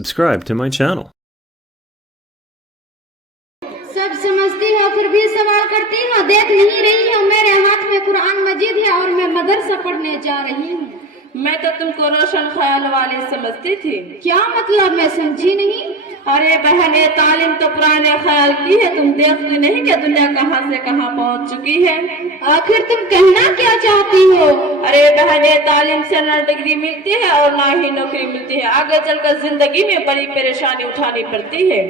subscribe to my channel. सब समझती हो फिर भी सवाल करती हो, देख नहीं रही हो मेरे हाथ में कुरान मजीद है और मैं मदरसा पढ़ने जा रही हूँ। मैं तो तुमको रोशन ख्याल वाली समझती थी। क्या मतलब, मैं समझी नहीं। अरे बहन, ये तालीम तो पुराने ख्याल की है। तुम देखती नहीं कि दुनिया कहाँ से कहाँ पहुँच चुकी है। आखिर तुम कहना क्या चाहती हो? अरे बहन, ये तालीम से ना डिग्री मिलती है और ना ही नौकरी मिलती है। आगे चलकर जिंदगी में बड़ी परेशानी उठानी पड़ती है।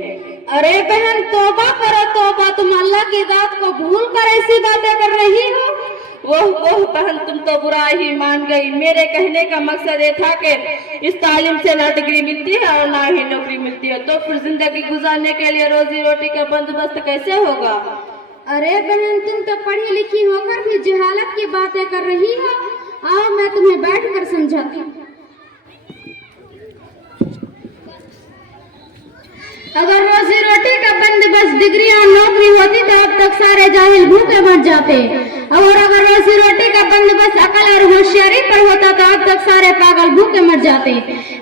अरे बहन तौबा करो तौबा, तुम अल्लाह की बात को भूल कर ऐसी बातें कर रही हो। ओह बहन, तुम तो बुरा ही मान गई। मेरे कहने का मकसद ये था कि इस तालीम से ना डिग्री मिलती है और ना ही नौकरी मिलती है, तो फिर जिंदगी गुजारने के लिए रोजी रोटी का बंदोबस्त कैसे होगा। अरे बहन, तुम तो पढ़ी लिखी होकर भी जहालत की बातें कर रही हो। आओ मैं तुम्हें बैठ कर समझाती हूँ। अगर रोजी रोटी का बंदोबस्त डिग्री और नौकरी होती तो अब तक सारे जाहिल भूखे मर जाते, और अगर रोजी रोटी का बंदोबस्त अकल और होशियारी पर होता तो अब तक सारे पागल भूखे मर जाते।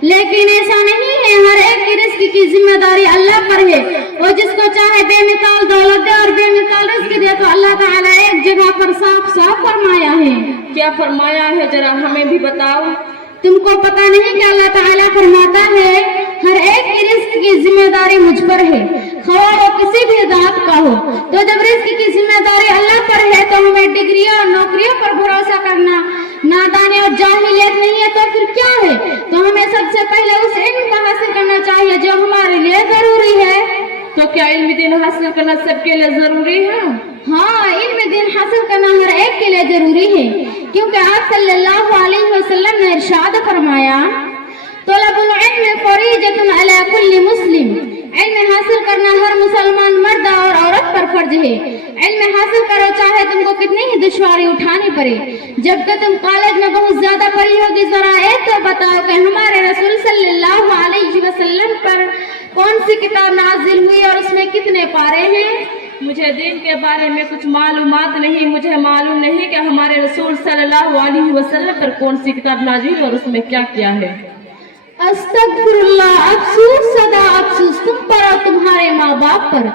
लेकिन ऐसा नहीं है, हर एक की रिस्क की जिम्मेदारी अल्लाह पर है। वो जिसको चाहे बेमिसाल दौलत दे और बेमिसाल रिस्क दे। तो अल्लाह ताला एक जगह पर साफ साफ फरमाया है। क्या फरमाया है, जरा हमें भी बताओ। तुमको पता नहीं कि अल्लाह ताला फरमाता है, हर एक की रिस्क की जिम्मेदारी मुझ पर है, खवा वो किसी भी जात का हो। तो जब रिस्क की जिम्मेदारी अल्लाह पर है तो हमें डिग्रियों और नौकरियों पर भरोसा करना नादानी और जाहिलियत नहीं है तो फिर क्या है। तो हमें सबसे पहले उस इल्म को हासिल करना चाहिए जो हमारे लिए जरूरी है। तो क्या इल्म दीन हासिल करना सबके लिए जरूरी है? हाँ, इल्म दीन हासिल करना हर एक के लिए जरूरी है, क्योंकि आप सल्लल्लाहु अलैहि वसल्लम ने इरशाद फरमाया, तलबुल इल्म फरीजतुन अला कुल्ली मुस्लिम। इल्म हासिल करना हर मुसलमान मर्द और औरत पर फर्ज है। इल्म हासिल करो चाहे तुमको कितनी ही दुश्वारी उठानी पड़े। जबकि तुम कॉलेज में बहुत ज्यादा पढ़ी होगी, जरा एक तो बताओ कि हमारे रसूल सल्लल्लाहु अलैहि वसल्लम पर कौन सी किताब नाजिल हुई और उसमें कितने पारे हैं? मुझे दीन के बारे में कुछ मालूमात नहीं। मुझे मालूम नहीं कि हमारे रसूल सल्लल्लाहु अलैहि वसल्लम पर कौन सी किताब नाजिल और उसमें क्या किया है। अस्तगफिरुल्लाह, अफसोस सदा अफसोस तुम पर और तुम्हारे माँ बाप पर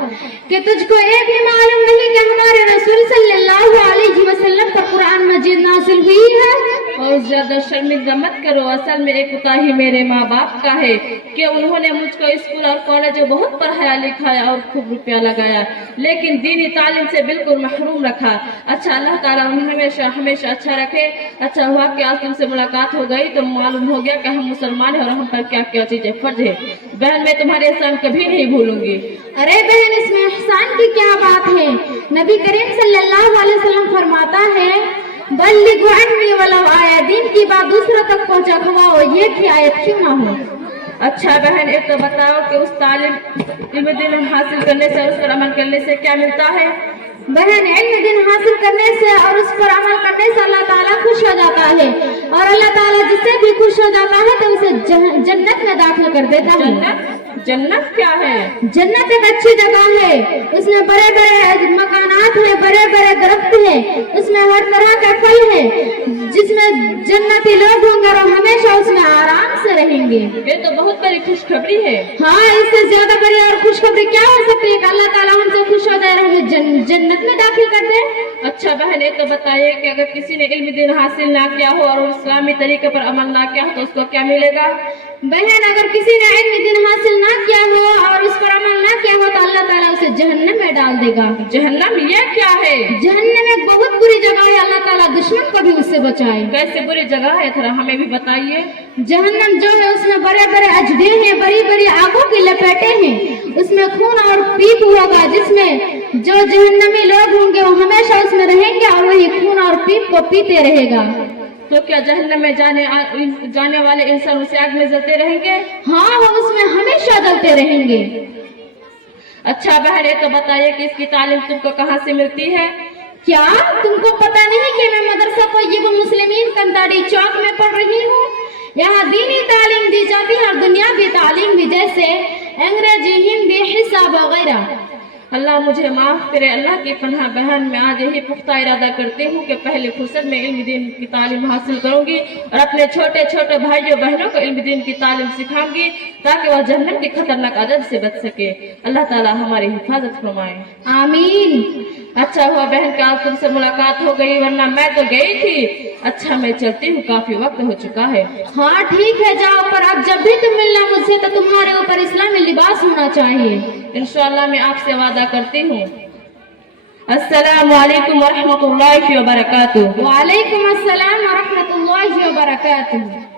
कि तुझको ये भी मालूम नहीं कि हमारे रसूल सल्लल्लाहु अलैहि वसल्लम पर कुरान मजीद नाज़िल हुई है। और ज्यादा शर्मिंदा मत करो, असल में एक कोताही मेरे माँ बाप का है कि उन्होंने मुझको स्कूल और कॉलेज में बहुत पढ़ाया लिखाया और खूब रुपया लगाया, लेकिन दीनी तालीम से बिल्कुल महरूम रखा। अच्छा, अल्लाह ताला उन्हें हमेशा हमेशा अच्छा रखे। अच्छा हुआ कि आज तुमसे मुलाकात हो गई तो मालूम हो गया कि हम मुसलमान हैं और हम पर क्या क्या चीजें फर्ज है। बहन, मैं तुम्हारे एहसान कभी नहीं भूलूंगी। अरे बहन, इसमें एहसान की क्या बात है? नबी करीम सल्लल्लाहु अलैहि वसल्लम फरमाता है, बल्लिगु अन्नी वलौ आया, दीन की बात दूसरों तक पहुंचा खवाओ, ये की आयत क्यों ना हो। अच्छा बहन, एक तो बताओ कि उस तालीम इल्म दीन हासिल करने से, उस पर अमल करने से क्या मिलता है? बहन, इल्म दीन हासिल करने से और उस पर अमल करने से अल्लाह ताला खुश हो जाता है, और अल्लाह ताला जिससे भी खुश हो जाता है तो उसे जन्नत में दाखिल कर देता है। जन्नत क्या है? जन्नत एक अच्छी जगह है, उसमें बड़े बड़े मकानात है, बड़े बड़े दरख्त है, उसमें हर तरह के फल है, जिसमें जन्नती लोग होंगे और हमेशा उसमें आराम से रहेंगे। ये तो बहुत बड़ी खुशखबरी है। हाँ, इससे ज्यादा बड़ी और खुशखबरी क्या हो सकती है कि अल्लाह ताला हमसे खुश हो जाए, हमें जन्नत में दाखिल कर दे। अच्छा बहन, ये तो बताइए कि अगर किसी ने इल्म दीन हासिल ना किया हो और इस्लामी तरीके पर अमल ना किया हो तो उसको क्या मिलेगा? बहन, अगर किसी ने इल्म दीन हासिल ना किया हो और उस पर अमल ना किया हो तो अल्लाह ताला उसे जहन्नम में डाल देगा। जहन्नम ये क्या है? जहन्नम एक बहुत बुरी जगह है, अल्लाह ताला दुश्मन को भी उससे बचाए। कैसे बुरी जगह है, थोड़ा हमें भी बताइए। जहन्नम जो है उसमें बड़े बड़े अजडे हैं, बड़ी बड़ी आगों की लपेटे हैं, उसमें खून और पीप होगा, जिसमें जो जहन्नमी लोग होंगे वो हमेशा उसमें रहेंगे और वही खून और पीप को पीते रहेगा। तो क्या जहन्नम में जाने वाले इंसान उसे आग में जलते रहेंगे? हाँ, वो उसमें हमेशा जलते रहेंगे। अच्छा बहन, ये तो बताइए कि इसकी तालीम तुमको कहाँ से मिलती है? क्या तुमको पता नहीं कि मैं मदरसा तय्यबुल मुस्लिमीन कंताड़ी चौक में पढ़ रही हूँ? यहाँ दीनी तालीम दी जाती है और दुनियावी तालीम भी, जैसे अंग्रेजी, हिंदी, हिसाब वगैरह। اللہ مجھے معاف کرے. اللہ کی پناہ بہن میں آج یہی پختہ ارادہ کرتی ہوں کہ پہلے فرصت میں علم دین کی تعلیم حاصل کروں گی اور اپنے چھوٹے چھوٹے بھائیوں بہنوں کو علم دین کی تعلیم سکھاؤں گی تاکہ وہ جہنم کی خطرناک عذاب سے بچ سکے. اللہ تعالیٰ ہماری حفاظت فرمائے. آمین. اچھا ہوا بہن کہ آج تم سے ملاقات ہو گئی ورنہ میں تو گئی تھی. اچھا میں چلتی ہوں کافی وقت ہو چکا ہے. ہاں ٹھیک ہے جاؤ، پر اب جب بھی تم ملنا مجھ سے تو تمہارے اوپر اسلامی لباس ہونا چاہیے. انشاءاللہ میں آپ سے وعدہ کرتی ہوں. السلام علیکم ورحمۃ اللہ وبرکاتہ. وعلیکم السلام ورحمۃ اللہ وبرکاتہ.